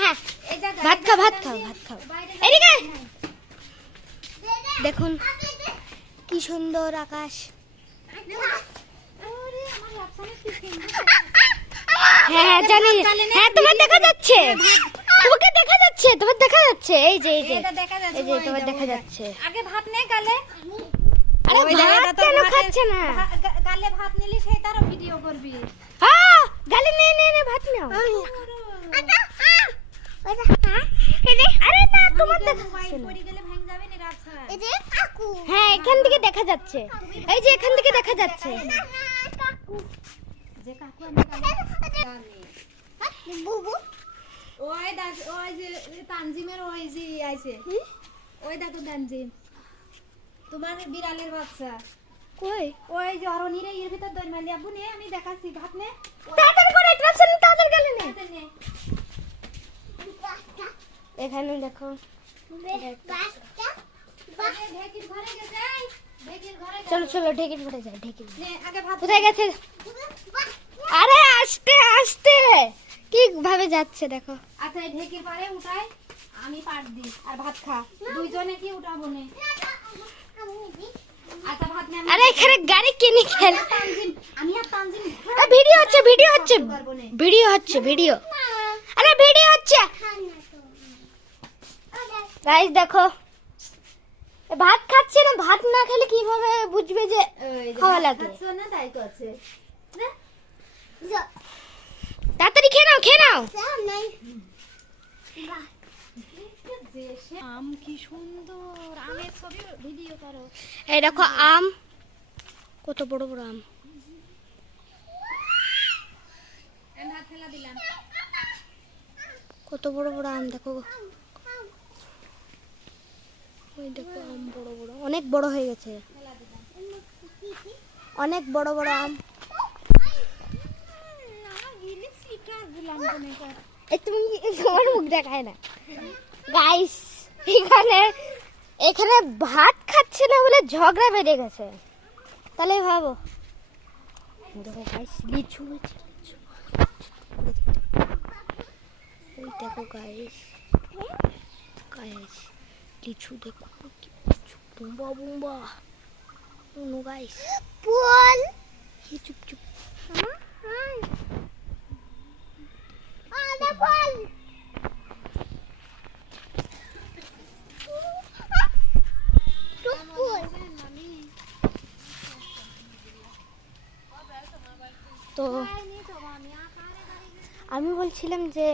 হ্যাঁ ভাত খাও ভাত খাও ভাত খাও এদিকে দেখুন কি সুন্দর আকাশ। হ্যাঁ জানি, হ্যাঁ তোমার দেখা যাচ্ছে, তোমাকে দেখা যাচ্ছে, তোমার দেখা যাচ্ছে, এই যে এই যে এই যে তোমার দেখা যাচ্ছে। আগে ভাত নে গালে, আরে ভাত কেন খাচ্ছে না? গালে ভাত নিলি সেই তারও ভিডিও করবি। হ্যাঁ গালে নে নে নে ভাত নাও। আরে না তোমার দেখা যাচ্ছে না। পড়ে গেলে ভাঙ যাবে না রাখা। এই যে কাকু, হ্যাঁ এখান থেকে দেখা যাচ্ছে, এই যে এখান থেকে দেখা যাচ্ছে। যে কাকু আমি জানি বুবু ওই দা, ওই যে তানজিমের ওই যে আইছে, ওই দেখো তানজিম তোমার বিড়ালের বাচ্চা কই? ওই যে অরণির এর ভিতর দই মালি আবু নে, আমি দেখাচ্ছি ভাত নে তাড়াতাড়ি করে ট্রাসন তাড়াতাড়ি গেলে নে। ভাত নে। এখানে দেখো ঢেকির ঘরে গেছে, ঢেকির ঘরে চলো চলো ঢেকির ঘরে যাই। ঢেকির নে আগে ভাত কোথায় গেছে? আরে আস্তে আস্তে কি ভাবে যাচ্ছে দেখো। আচ্ছা এই ঢেকির পারে উঠাই, আমি পাট দিই আর ভাত খা, দুইজনে কি উঠাবো নে। আচ্ছা ভাত নে। আরে এখানে গাড়ি কিনে খেল। তানজিম, আমি আর তানজিম ভিডিও হচ্ছে ভিডিও হচ্ছে ভিডিও হচ্ছে ভিডিও, আরে ভিডিও হচ্ছে গাইস দেখো ভাত খাচ্ছে না, ভাত না খেলে কিভাবে বুঝবে যে খাওয়া লাগে? খাচ্ছো না তাই করছে না। তাড়াতাড়ি খেয়ে নাও খেয়ে নাও। আম কি সুন্দর, আমের ছবি ভিডিও করো। এই দেখো আম, কত বড় বড় আম। আমি ভাত ফেলা দিলাম। কত বড় বড় আম দেখো, ওই দেখো আম বড় বড়, অনেক বড় হয়ে গেছে, অনেক বড় বড় আম। এই তুমি তোমার মুখ দেখায় না গাইস, এখানে এখানে ভাত খাচ্ছে না বলে ঝগড়া বেড়ে গেছে, তাহলে ভাবো। দেখো গাইস লিচু হয়েছে, ওই দেখো গাইস, গাইস লিচু দেখো কি বুম্বা বুম্বা নো গাইস বল চুপ চুপ। আরে বল তো আমি বলছিলাম যে